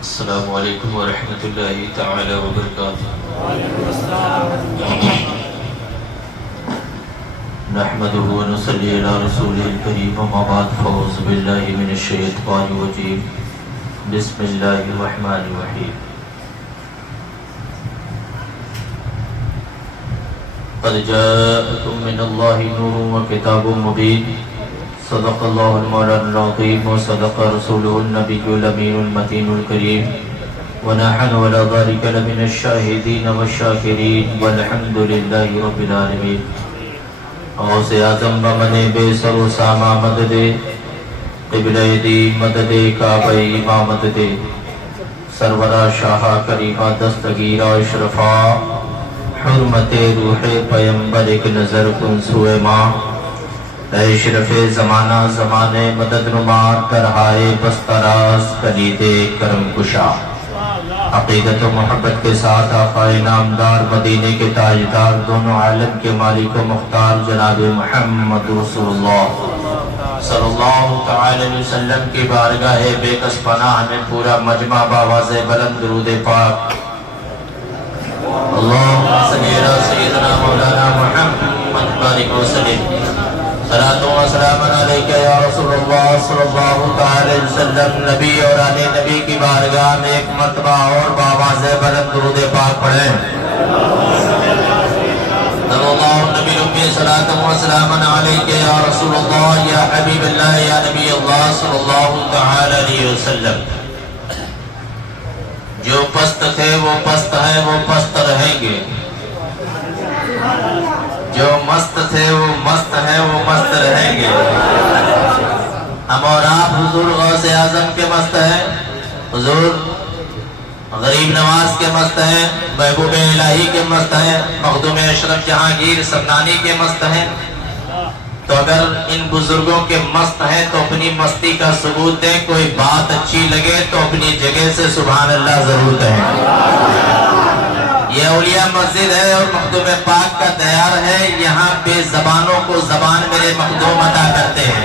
السلام علیکم ورحمۃ اللہ تعالی وبرکاتہ۔ نحمده ونصلي على رسوله الكريم، اما بعد، فاعوذ باللہ من الشیطان الرجیم، بسم اللہ الرحمن الرحیم۔ قد جاءكم من اللہ نور وکتاب مبین، صدق اللہ المولانا العظیم وصدق رسولہ النبی الامین المتین الکریم، ونحن على ذلك لمن الشاہدین والشاکرین، والحمد للہ رب العالمین۔ غوث اعظم بمن بے سر و ساما مدد، قبلہ دی مدد، کعبہ امامت دے، سرورہ شاہ کریمہ دستگیرہ اشرفا، حرمت روح پیمبر ایک نظر کن سوئے ماں، اے اشرف زمانہ زمانے مدد نما، ترہائے بستراز کلید کرم کشا، عقیدت و محبت کے ساتھ آقا نامدار مدینے کے تاجدار، دونوں عالم کے مالک و مختار جناب محمد رسول اللہ صلی اللہ تعالی علیہ وسلم کی بارگاہ بے کس پناہ میں پورا مجمع باواز بلند درود پاک اللہم صلی علی سیدنا مولانا محمد بارک وسلم، صلاۃ و سلام علیکہ یا رسول اللہ صلی اللہ تعالی علیہ وسلم۔ نبی اور آل نبی کی بارگاہ میں ایک مرتبہ اور باواز بلند درود پاک پڑھیں۔ صلی اللہ نبی ربی صلاۃ و سلام علیکہ یا رسول اللہ یا حبیب اللہ یا نبی اللہ صلی اللہ تعالی علیہ وسلم۔ جو پست تھے وہ پست ہیں، وہ پست رہیں گے، جو مست تھے وہ مست ہیں، وہ مست رہیں گے۔ ہم اور آپ حضور غوث اعظم کے مست ہیں، حضور غریب نواز کے مست ہیں، محبوب الہی کے مست ہیں، مخدوم اشرف جہانگیر سمنانی کے مست ہیں۔ تو اگر ان بزرگوں کے مست ہیں تو اپنی مستی کا ثبوت دیں، کوئی بات اچھی لگے تو اپنی جگہ سے سبحان اللہ ضرور کہیں۔ یہ اولیاء مسجد ہے اور مخدوم پاک کا دیار ہے، یہاں بے زبانوں کو زبان میرے مخدوم عطا کرتے ہیں،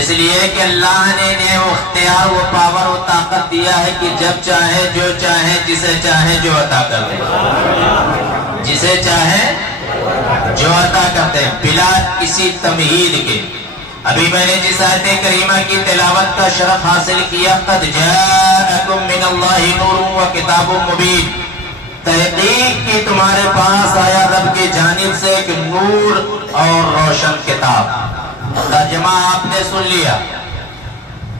اس لیے کہ اللہ نے انہیں وہ اختیار، وہ پاور، وہ طاقت دیا ہے کہ جب چاہے جو چاہے جسے چاہے جو عطا کر دے، جسے چاہے جو عطا کرتے ہیں بلا کسی تمہید کے۔ ابھی میں نے جس آیت کریمہ کی تلاوت کا شرف حاصل کیا، قد جاءکم من اللہ نور و کتاب مبین، تحقیق کی تمہارے پاس آیا رب کی جانب سے ایک نور اور روشن کتاب۔ ترجمہ آپ نے سن لیا۔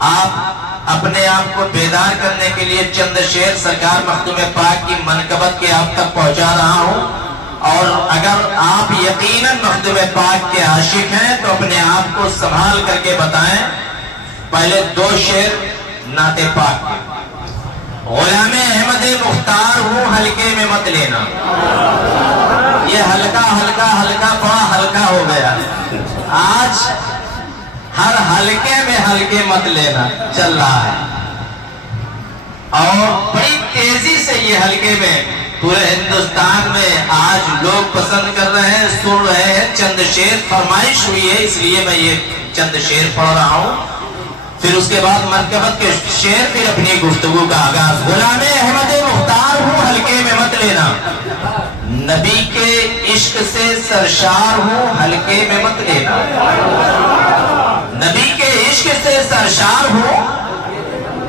آپ اپنے آپ کو بیدار کرنے کے لیے چند شعر سرکار مخدوم پاک کی منقبت کے آپ تک پہنچا رہا ہوں، اور اگر آپ یقیناً مخدوم پاک کے عاشق ہیں تو اپنے آپ کو سنبھال کر کے بتائیں۔ پہلے دو شعر نعت پاک کے۔ غلام احمد مختار ہوں، ہلکے میں مت لینا۔ یہ ہلکا ہلکا ہلکا بڑا ہلکا ہو گیا، آج ہر ہلکے میں ہلکے مت لینا چل رہا ہے، اور بڑی تیزی سے یہ ہلکے میں پورے ہندوستان میں آج لوگ پسند کر رہے ہیں، سن رہے ہیں۔ چند شعر فرمائش ہوئی ہے، اس لیے میں یہ چند شعر پڑھ رہا ہوں، پھر اس کے بعد منقبت کے شعر، پھر اپنی گفتگو کا آغاز۔ غلام احمد مختار ہوں، ہلکے میں مت لینا، نبی کے عشق سے سرشار ہوں، ہلکے میں مت لینا، نبی کے عشق سے سرشار ہوں،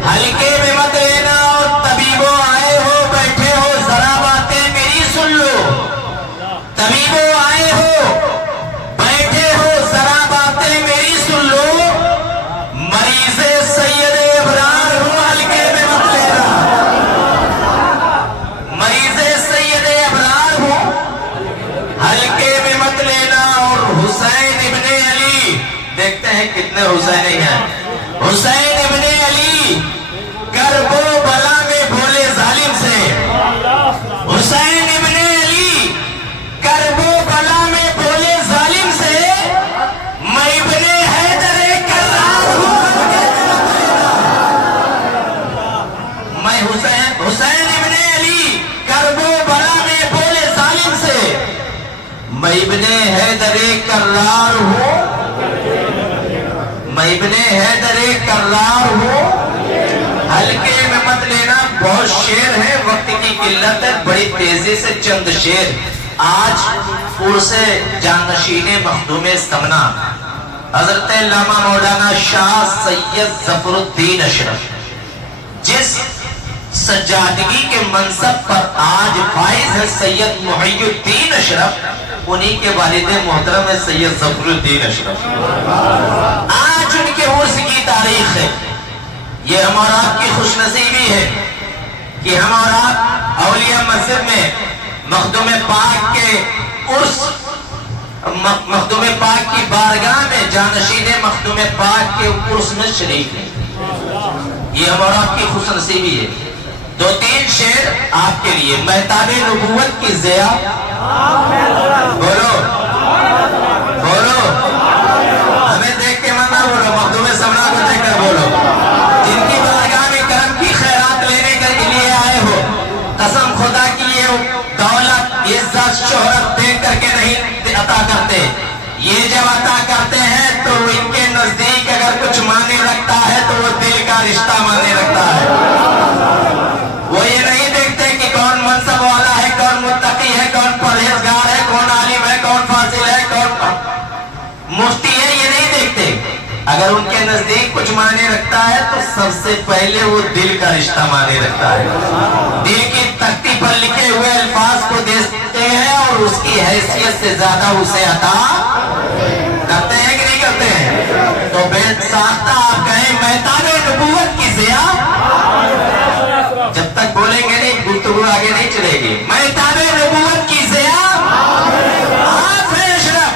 ہلکے میں مت لینا۔ اور طبیبوں آئے ہو، بیٹھے ہو، ذرا باتیں میری سن لو، طبیبوں آئے ہو، بیٹھے ہو، ذرا باتیں میری سن لو، مریض سید ابرار ہوں، ہلکے میں مت لینا، مریض سید ابرار ہوں، ہلکے میں مت لینا۔ اور حسین ابن علی، دیکھتے ہیں کتنے حسین ہیں، حسین ابن علی کرب و بلا میں بھولے ظالم سے، حسین ابن علی کرب و بلا میں بھولے ظالم سے، میں ابن حیدر کرار ہوں، میں حسین ابن علی کرب و بلا میں بھولے ظالم سے، میں ابن حیدر کرار ہوں، میں ابن حیدر کرار ہوں، بہت شعر ہیں، وقت کی قلت ہے، بڑی تیزی سے چند شعر. آج عرس جانشین مخدوم سمنا حضرت علامہ مولانا شاہ سید ظفر الدین اشرف جس سجادگی کے منصب پر آج فائز ہے سید محی الدین اشرف، انہی کے والد محترم ہے سید ظفر الدین اشرف. آج ان کے عرس کی تاریخ ہے. یہ ہم اور آپ کی خوش نصیبی ہے کہ ہم اور آپ اولیاء مسجد میں مخدوم پاک کے عرس، مخدوم پاک کی بارگاہ میں جانشین مخدوم پاک کے عرس میں شریک ہیں. یہ ہم اور آپ کی خوش نصیبی ہے. دو تین شعر آپ کے لیے. مہتاب نبوت کی ضیا، بولو بولو، ہمیں دیکھ کے مت نہ بولو، مخدوم سمنا کو دیکھ کر بولو. جن کی بارگاہ میں کرم کی خیرات لینے کے لیے آئے ہو، قسم خدا کی یہ دولت عزت شہرت دیکھ کر کے نہیں عطا کرتے. یہ جب عطا کرتے ہیں تو ان کے نزدیک اگر کچھ معنی رکھتا ہے تو وہ دل کا رشتہ معنی رکھتا ہے. وہ یہ نہیں دیکھتے کہ کون منصب والا ہے، کون متقی ہے، کون پرہیزگار ہے، کون عالم ہے، کون فاضل ہے، کون مفتی ہے. یہ نہیں دیکھتے. اگر ان کے نزدیک کچھ معنی رکھتا ہے تو سب سے پہلے وہ دل کا رشتہ معنی رکھتا ہے. دل کی تختی پر لکھے ہوئے الفاظ کو دیکھتے ہیں اور اس کی حیثیت سے زیادہ اسے عطا کرتے ہیں کہ نہیں کرتے ہیں. تو بے ساختہ آپ کہیں مہتاب نبوت کی ضیا، جب تک بولیں گے نہیں گفتگو آگے نہیں چلے گی. مہتاب نبوت کی ضیا، آپ ہیں اشرف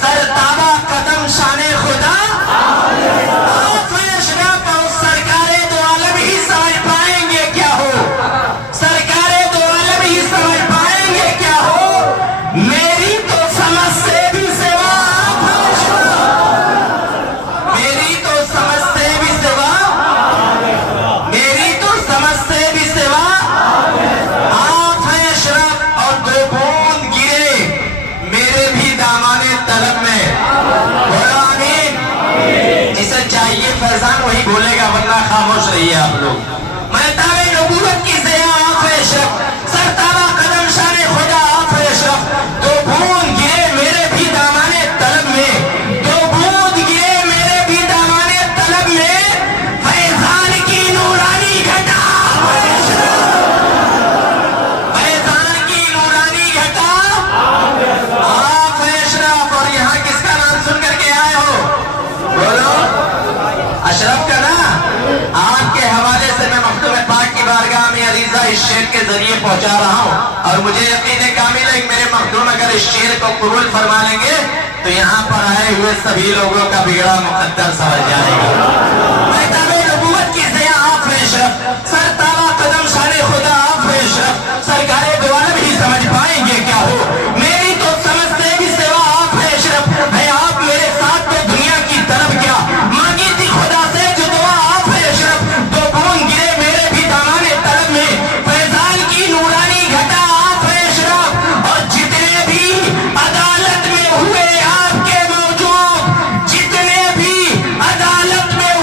سر تابہ قدم شان خدا، آپ ہیں اشرف اور سرکار دو عالم ہی سمجھ پائیں گے کیا ہو، سرکار دو عالم ہی سمجھ پائیں گے کیا ہو. میری تو سمجھ سے بھی سوا آپ ہیں اشرف، میری تو سمجھ سے بھی سوا، میری تو سمجھ سے بھی سوا آپ ہیں اشرف. اور دو بوند گرے میرے بھی دامان طلب میں. بولو آمین. جسے چاہیے فیضان وہی بولے گا، ورنہ خاموش رہیے آپ لوگ. مہتاب نبوت کی ضیا آپ ہیں اشرف، سر تابہ قدم شان خدا آپ ہیں اشرف. دو بوند گرے میرے بھی دامان طلب میں، دو بوند گرے میرے بھی دامان طلب میں، فیضان کی نورانی گھٹا آپ ہیں اشرف، فیضان کی نورانی گھٹا آپ ہیں اشرف. اور یہاں کس کا نام سن کر کے آئے ہو؟ بولو اشرف کا نا. آپ کے حوالے سے میں مخدوم پاک کی بارگاہ میں عریضہ اس شعر کے ذریعے پہنچا رہا ہوں، اور مجھے یقین کامل ہے کہ میرے مخدوم اگر اس شعر کو قبول فرما لیں گے تو یہاں پر آئے ہوئے سبھی لوگوں کا بگڑا مقدر سمجھ جائے گا. مہتاب نبوت کی ضیا آپ ہیں اشرف، سر تابہ قدم شان خدا آپ ہیں اشرف. سرکار دو عالم ہی سمجھ پائیں گے کیا ہو. میری تو سمجھ سے بھی سوا آپ ہیں اشرف. ہے آپ میرے ساتھ تو دنیا کی طرف کیا مانگی تھی خدا سے جو دعا آپ ہیں اشرف. دو بوند گرے میرے بھی دامان طلب میں، فیضان کی نورانی گھٹا آپ ہیں اشرف. اور جتنے بھی عدالت میں ہوئے آپ کے موجود، جتنے بھی عدالت میں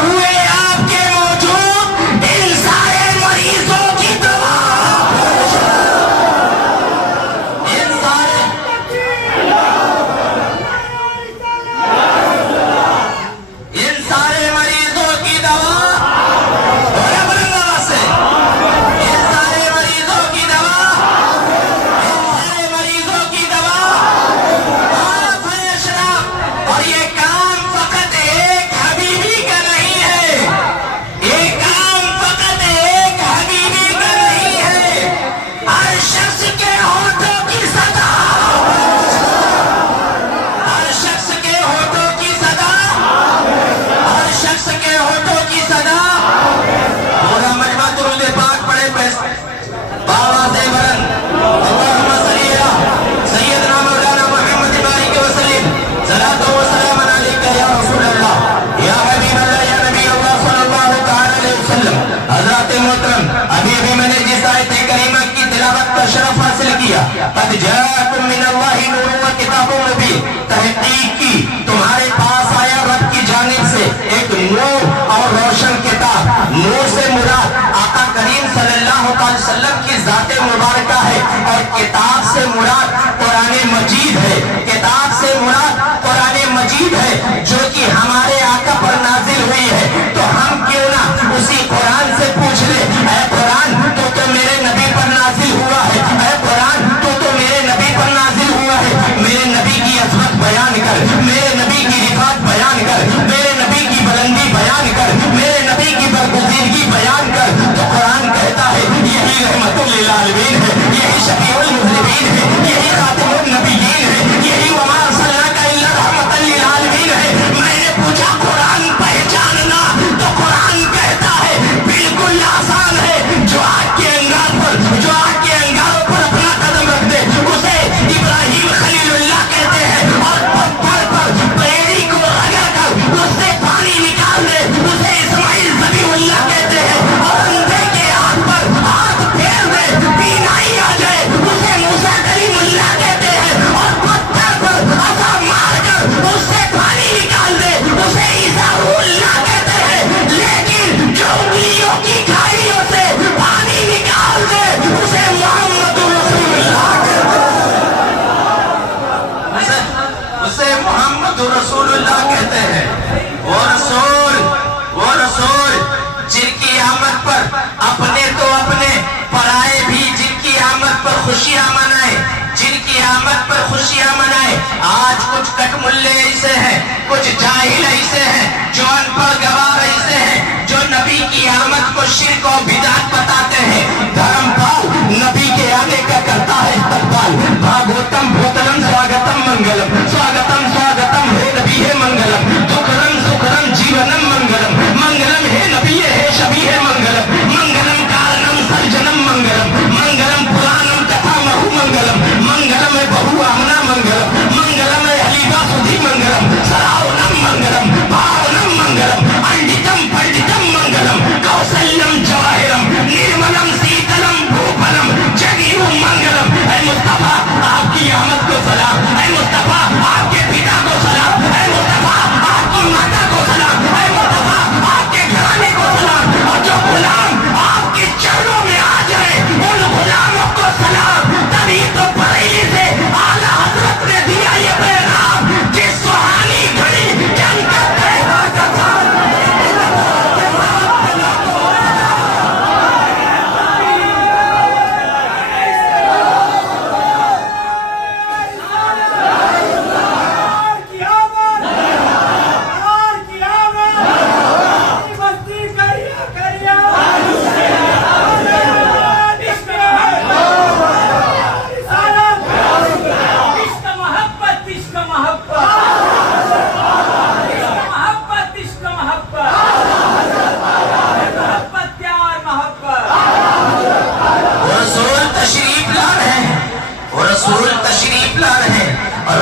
ملے ایسے ہیں، کچھ جاہل ایسے ہیں، جو ان پڑھ گوار ایسے ہیں، جو نبی کی آمد کو شرک و بدعت بتاتے ہیں۔ دھرم پال نبی کے آنے کا کرتا ہے استقبال، بھاگوتم بھوترم سواگتم منگلم، سواگتم سواگتم ہے نبی ہے منگلم، دکھرم سکھرم جیونم منگلم، منگلم ہے نبی ہے شبی ہے منگلم، منگلم کارنم سرجنم منگلم، منگلم پرانم کتھا مہو منگلم، منگلم ہے بہو آمنا منگلم، منگلم ہے حلیبا سدھی منگلم، سراونم منگلم، بھاونم منگلم، انڈتم پنڈتم منگلم، کوسلم جواہرم، نرملم سیتلم بھوپلم، جگیو منگلم۔ اے مصطفیٰ آپ کی آمد کو سلام، اے مصطفیٰ آپ کے پتا کو سلام، اے مصطفیٰ آپ کی ماتا کو سلام، اے مصطفیٰ آپ کے گھرانے کو سلام، اور جو غلام آپ کے چرنوں میں آ جائے ان غلاموں کو سلام۔ تبھی تو بریلی سے اعلیٰ حضرت نے دیا یہ پیغام، جس سہانی گھڑی جن کا پیغام کا تھا۔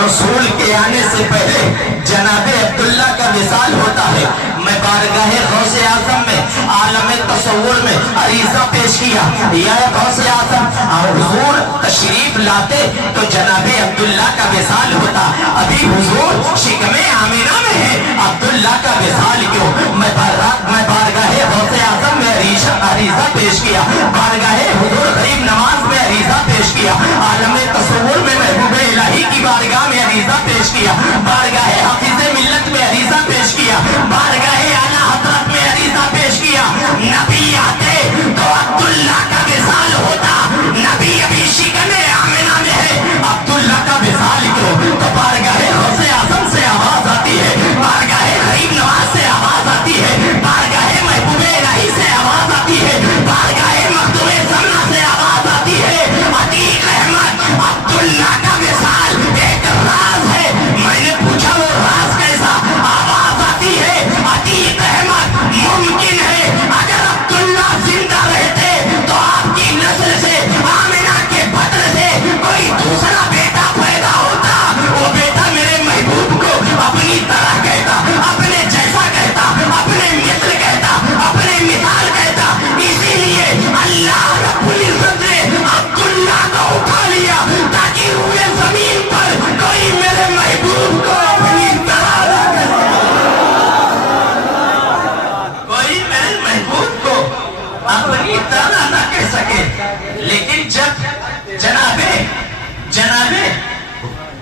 رسول کے آنے سے پہلے جناب عبداللہ کا وصال ہوتا ہے۔ میں بارگاہ غوث اعظم میں عالم تصور میں عریضہ پیش کیا، یا غوث اعظم حضور تشریف لاتے تو جناب عبداللہ کا وصال ہوتا، ابھی حضور شکم آمینہ میں ہے، عبداللہ کا وصال کیوں؟ میں بارگاہ غوث اعظم میں عریضہ پیش کیا، بارگاہ حضور غریب نواز میں عریضہ پیش کیا، عالم تصور میں محبوب الہی کی بارگاہ میں عریضہ پیش کیا، بارگاہ حافظ ملت میں عریضہ پیش کیا، بارگاہ اعلیٰ حضرت میں عریضہ پیش کیا۔ نبی آتے تو عبداللہ کا وصال ہوتا، نبی ابھی شکم آمنہ میں ہے، عبداللہ کا وصال کیوں؟ تو بارگاہ غوث اعظم سے آواز آتی ہے، بارگاہ غریب نواز سے آواز آتی ہے، بارگاہ محبوب الہی سے آواز آتی ہے، بارگاہ مخدوم زمانہ سے آواز آتی ہے، عتیق احمد عبداللہ کا وصال ایک راز ہے۔ میں نے پوچھا وہ راز کیسا؟ آواز آتی ہے عتیق احمد ممکن ہے اگر عبداللہ زندہ رہتے تو آپ کی نسل سے آمنہ کے بدر سے کوئی دوسرا بیٹا پیدا ہوتا، وہ بیٹا میرے محبوب کو اپنی طرح کہتا، اپنے جیسا کہتا، اپنے مثل کہتا، اپنے مثال کہتا۔ اسی لیے اللہ رب العزت نے عبداللہ کو اٹھا لیا تاکہ روئے زمین پر کوئی میرے محبوب کو اپنی طرح نہ کہے، کوئی میرے محبوب کو اپنی طرح نہ کہہ سکے۔ لیکن جب جناب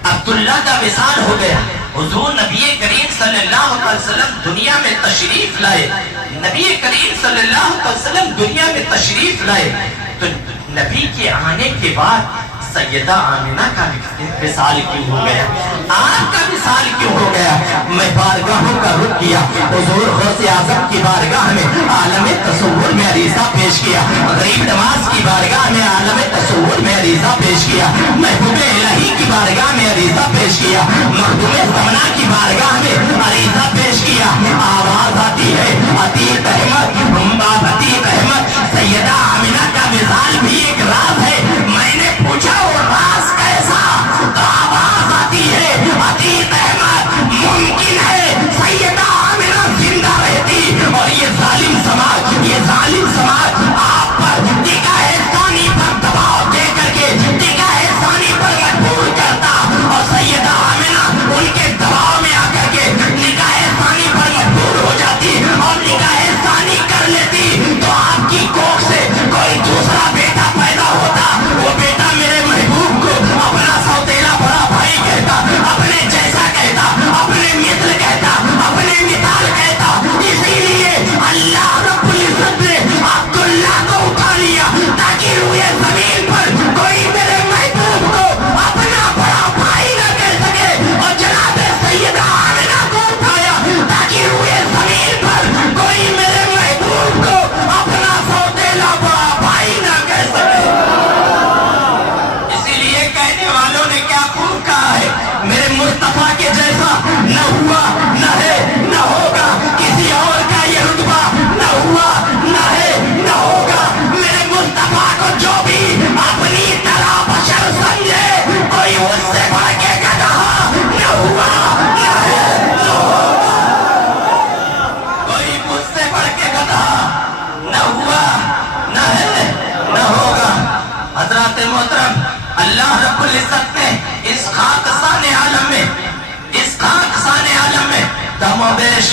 عبداللہ کا وصال ہو گیا، حضور نبی کریم صلی اللہ علیہ وسلم دنیا میں تشریف لائے، نبی کریم صلی اللہ علیہ وسلم دنیا میں تشریف لائے تو نبی کے آنے کے بعد سیدہ آمنہ کا وصال کیوں ہو گیا؟ آپ کا وصال کیوں ہو گیا؟ میں بارگاہوں کا رخ کیا، حضور غوث اعظم کی بارگاہ میں عالم تصور میں عریضہ پیش کیا، غریب نواز کی بارگاہ میں عالم تصور میں عریضہ پیش کیا، محبوب الہی کی بارگاہ میں عریضہ پیش کیا، مخدوم زمانہ کی بارگاہ میں عریضہ پیش کیا۔ آواز آتی ہے عتیق احمد، عتیق احمد، سیدہ آمنہ کا وصال بھی ایک راز ہے۔ میں نے پوچھا وہ راز کیسا؟ تو آواز آتی ہے عتیق احمد ممکن ہے سیدہ آمنہ زندہ رہتی اور یہ ظالم سماج آپ پر نکاح ثانی پر دباؤ دے کر کے نکاح ثانی پر مجبور کرتا، اور سیدہ آمنہ ان کے دباؤ میں آ کر کے نکاح ثانی پر مجبور ہو جاتی، اور نکاح ثانی محترم اللہ رب العزت نے اس خاکسان عالم میں کم و بیش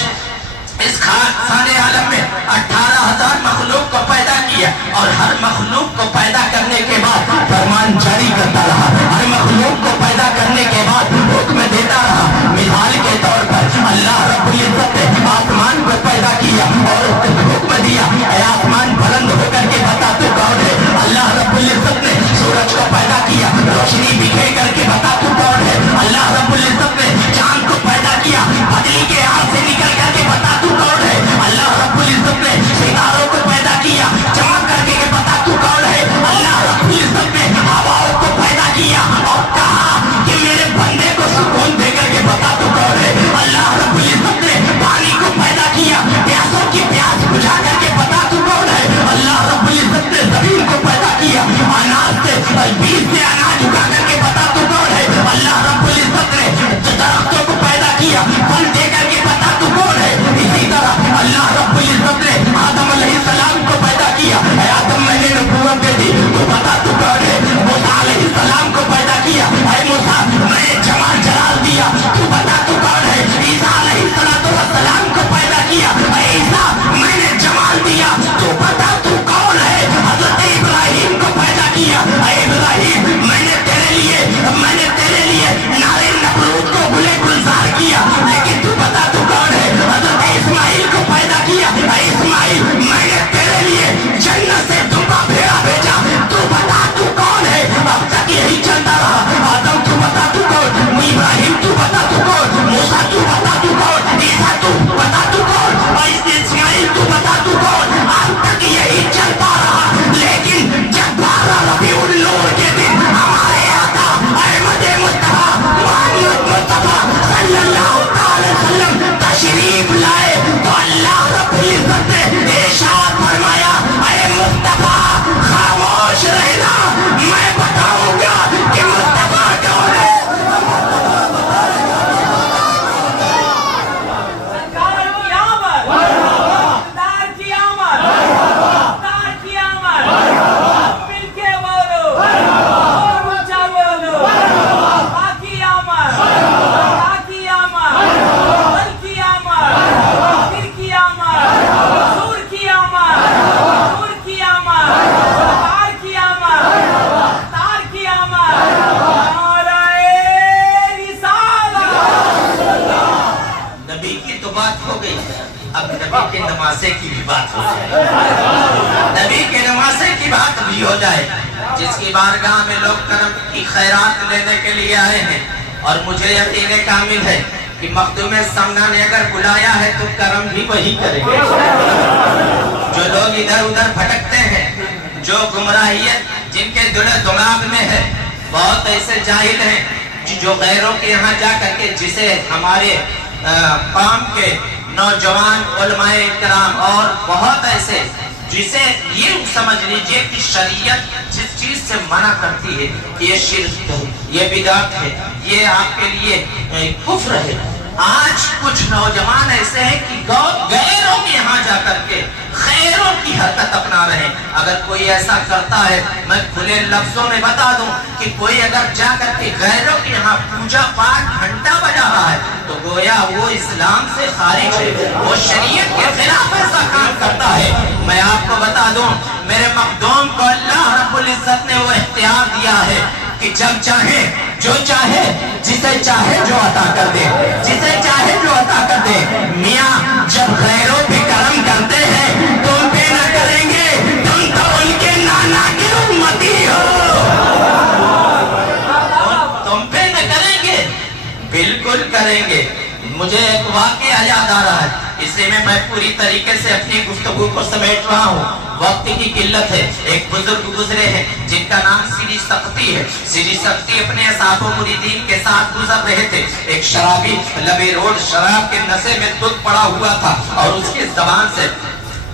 اس خاکسان عالم میں 18,000 مخلوق کو پیدا کیا اور ہر مخلوق کو پیدا کرنے کے بعد فرمان جاری کرتا رہا. ہر مخلوق کو پیدا کرنے کے بعد حکم دیتا رہا. مثال کے طور پر اللہ رب العزت نے آسمان کو پیدا کیا اور حکم دیا اے آسمان بلند ہو کر کے بتا تو کون ہے. اللہ رب العزت نے سورج کو پیدا کیا روشنی بکھے کر کے بتا تو کون ہے. اللہ رب العزت نے چاند کو پیدا کیا بدلی کے ہاتھ سے نکل کر کے بتا تو کون ہے. اللہ رب العزت نے ستاروں کو پیدا کیا چمک کر کے بتا تو کون ہے. اللہ رب العزت نے ہواؤں کو پیدا کیا اور کہا کہ میرے بندے کو سکون دے کر کے بتا تو کون ہے. اللہ رب العزت نے پانی کو پیدا کیا پیاسوں کی پیاس بجھا کر کے بتا تو کون ہے. اللہ رب العزت نے زمین کو پیدا کیا اناج سے بیج سے اناج اگا کر کے بتا تو کون ہے. اللہ رب العزت نے درختوں کو پیدا کیا پھل دے کر کے بتا تو کون ہے. اسی طرح اللہ رب العزت نے آدم علیہ السلام کو پیدا کیا اے آدم میں نے نبوت دے دی تو بتا تو کون ہے. موسیٰ علیہ السلام کو پیدا کیا اے موسیٰ میں نے جمال جلال دیا تو بتا تو کون ہے. عیسیٰ علیہ السلام کو پیدا کیا اے عیسیٰ میں نے جمال دیا تو بتا تو کون ہے. حضرت ابراہیم کو پیدا کیا اے ابراہیم میں نے تیرے لیے نارے نمرود کو گلے گلزار کیا لیکن تو بتا تو کون ہے. حضرت اسماعیل کو پیدا کیا اے اسماعیل میں نے تیرے لیے جنت سے دمبا بھیڑا بھیجا تو بتا تو کون ہے. اب تک یہی چلتا رہا. آدم تو بتا تو کون, ابراہیم تو بتا تو کون, موسیٰ تو بتا تو کون, عیسیٰ تو بتا تو کون, اور اسماعیل تو بتا تو کون. اب تک یہی چلتا رہا لیکن جب 12 ربیع النور کے دن ہمارے آقا احمد مصطفیٰ محمد مصطفیٰ صلی اللہ علیہ وسلم تشریف لائے تو اللہ رب العزت نے ارشاد فرمایا اے مصطفیٰ خاموش رہنا میں بتاؤں گا کہ مصطفیٰ کون ہے. نبی کے نمازے کی بھی بات ہو جائے. نبی کے نمازے کی بات بھی ہو جائے جس کی بارگاہ میں لوگ کرم کی خیرات لینے کے لیے آئے ہیں اور مجھے یقین کامل ہے کہ مخدوم سمنا نے اگر بلایا ہے تو کرم بھی وہی کرے گا. جو لوگ ادھر ادھر بھٹکتے ہیں جو گمراہیت جن کے دل و دماغ میں ہے بہت ایسے جاہل ہیں جو غیروں کے یہاں جا کر کے جسے ہمارے قوم کے نوجوان علماء کرام اور بہت ایسے جسے یہ سمجھ لیجئے کہ شریعت جس چیز سے منع کرتی ہے یہ شرک ہے, یہ بدعت ہے, یہ آپ کے لیے کفر ہے. آج کچھ نوجوان ایسے ہیں کہ غیروں کے یہاں جا کر کے خیروں کی حرکت اپنا رہے ہیں. اگر کوئی ایسا کرتا ہے میں کھلے لفظوں میں بتا دوں کہ کوئی اگر جا کر کے غیروں کے یہاں پوجا پاٹ گھنٹا بجا رہا ہے تو گویا وہ اسلام سے خارج ہے, وہ شریعت کے خلاف ایسا کام کرتا ہے. میں آپ کو بتا دوں میرے مخدوم کو اللہ رب العزت نے وہ اختیار دیا ہے کہ جب چاہے جو چاہے جسے چاہے جو عطا کر دے, جسے چاہے جو عطا کر دے. میاں جب غیروں پہ کرم کرتے ہیں تم پہ نہ کریں گے, تم تو ان کے نانا کے امتی ہو. تم پہ نہ کریں گے, بالکل کریں گے. مجھے ایک واقعہ یاد آ رہا ہے, اس لیے میں پوری طریقے سے اپنی گفتگو کو سمیٹ رہا ہوں. وقت کی قلت ہے. ایک بزرگ گزرے ہیں جن کا نام سری سختی ہے. سری سختی اپنے اصحاب و مریدین کے ساتھ گزر رہے تھے. ایک شرابی لبے روڈ شراب کے نشے میں دودھ پڑا ہوا تھا اور اس کی زبان سے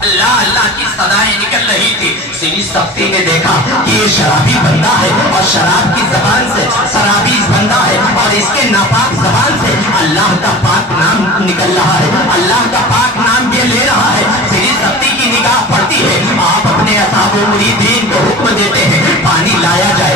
اللہ اللہ کی صدائیں نکل رہی تھی. سری سختی نے دیکھا کہ یہ شرابی بندہ ہے اور شراب کی زبان سے شرابی بندہ ہے اور اس کے ناپاک زبان سے اللہ کا پاک نام نکل رہا ہے, اللہ کا پاک نام یہ لے رہا ہے. سری سختی کی نگاہ پڑتی ہے. آپ اپنے اصحاب و مریدین کو حکم دیتے ہیں پانی لایا جائے.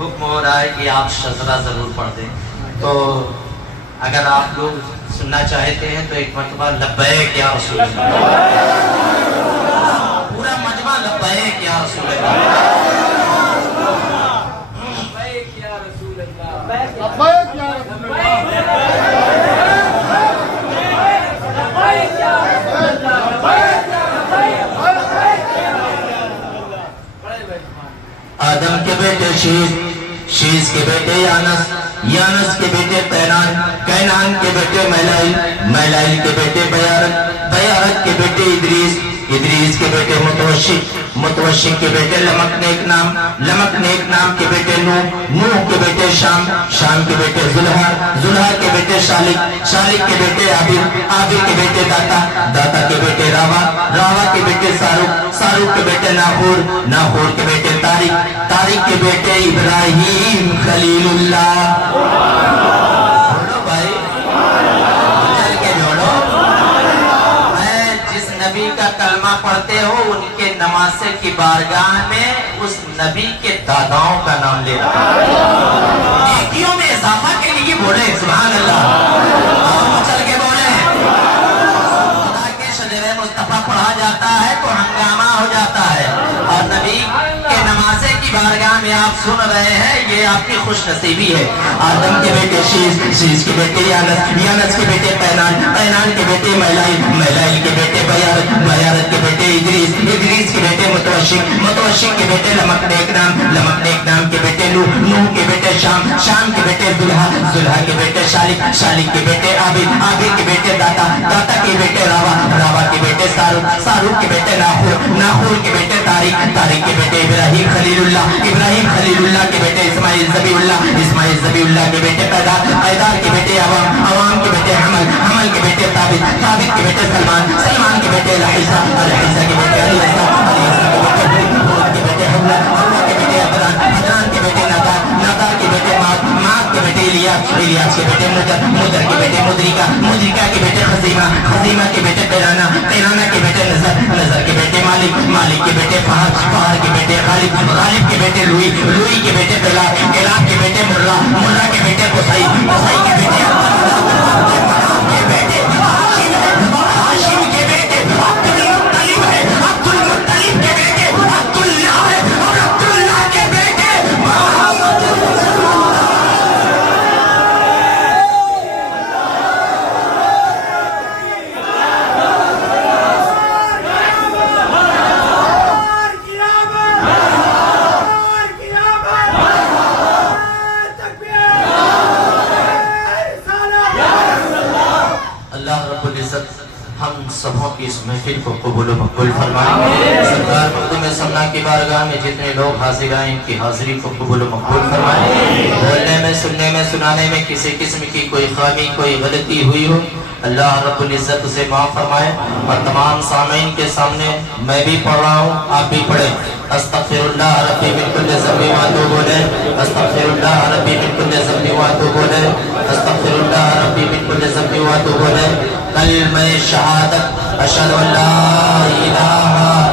حکم ہو رہا ہے کہ آپ شذرہ ضرور پڑھ دیں. تو اگر آپ لوگ سننا چاہتے ہیں تو ایک مرتبہ لبیک یا رسول اللہ، پورا مجمع لبیک یا رسول اللہ. آدم کے بیٹے شیز، شیز کے بیٹے یانس، یانس کے بیٹے قینان، قینان کے بیٹے میلائل، میلائل کے بیٹے بیارت، بیارت کے بیٹے ادریس، ادریس کے بیٹے متوشق، متوشق کے بیٹے لمک نیک نام، لمک نیک نام کے بیٹے نوح، نوح کے بیٹے شام، شام کے بیٹے زلہا، زلہا کے بیٹے شالک، شالک کے بیٹے عابد، عابد کے بیٹے داتا، داتا کے بیٹے راوا، راوا کے بیٹے ساروق، ساروق کے بیٹے ناہور، ناہور کے بیٹے طارق، طارق کے بیٹے ابراہیم خلیل اللہ. بولو بھائی، چل کے جوڑو. میں جس نبی کا کلمہ پڑھتے ہو ان کے نمازے کی بارگاہ میں اس نبی کے داداؤں کا نام لے رہا ہے. نیکیوں میں اضافہ کے لیے بولے سبحان اللہ. چل کے بولے. خدا کے شجر مصطفیٰ پڑھا جاتا ہے تو ہنگامہ ہو جاتا ہے. اور نبی کے نمازے کی بارگاہ میں آپ سن رہے ہیں، یہ آپ کی خوش نصیبی ہے. آدم کے بیٹے شیز، شیز کے بیٹے یانس، یانس کے بیٹے قینان، قینان کے بیٹے میلائل، میلائل کے بیٹے بیارت، بیارت کے بیٹے ادریس، ادریس کے بیٹے متوشق، متوشق کے بیٹے لمک نیک نام، لمک نیک نام کے بیٹے نوح، نوح کے بیٹے شام، شام کے بیٹے زلہا، زلہا کے بیٹے شالک، شالک کے بیٹے عابد، عابد کے بیٹے داتا، داتا کے بیٹے راوا، راوا کے بیٹے ساروق، ساروق کے بیٹے ناہور، ناہور کے بیٹے طارق، طارق کے بیٹے ابراہیم خلیل اللہ، ابراہیم خلیل اللہ کے بیٹے اسماعیل ذبیح اللہ، اسماعیل ذبیح اللہ کے بیٹے پیدار، پیدار کے بیٹے عوام، عوام کے بیٹے حمل، حمل کے بیٹے ثابت، ثابت کے بیٹے سلمان، سلمان کے بیٹے الحیسہ، الحیسہ کے بیٹے علیسہ، علیسہ کے بیٹے حود کے بیٹے حملہ، حملہ کے بیٹے عدنان، عدنان کے بیٹے نادار، نادار کے بیٹے مات، مات کے بیٹے الیاس، الیاس کے بیٹے مدر، مدر کے بیٹے مدرکہ، مدرکہ کے بیٹے خزیمہ، خزیمہ کے بیٹے قینانہ، قینانہ کے بیٹے نظر، نظر کے بیٹے مالک، مالک کے بیٹے فہد، فہد کے بیٹے غالب، غالب کے بیٹے لوئی، لوئی کے بیٹے قلاب، قلاب کے بیٹے مرہ، مرہ کے بیٹے قصی، قصی کے بیٹے ہاشم کے بیٹے عبد المطلب ہے، عبد المطلب کے بیٹے عبداللہ ہے، اور عبداللہ کے بیٹے محمد رسول اللہ. ہم سبوں کی اس محفل کو قبول و مقبول فرمائیں. سرکار مقدم سمنا کی بارگاہ میں جتنے لوگ حاضر آئے ان کی حاضری کو قبول و مقبول فرمائیں. بولنے میں، سننے میں، سنانے میں کسی قسم کی کوئی خامی، کوئی غلطی ہوئی ہو اللہ رب العزت اسے معاف فرمائے. اور تمام سامعین کے سامنے میں بھی پڑھ رہا ہوں، آپ بھی پڑھیں. استغفر اللہ ربی من کل ذنب واتوب الیہ، استغفر اللہ ربی من کل ذنب واتوب الیہ، استغفر اللہ ربی من کل ذنب واتوب الیہ. کلمہ شہادت اشہد ان لا الہ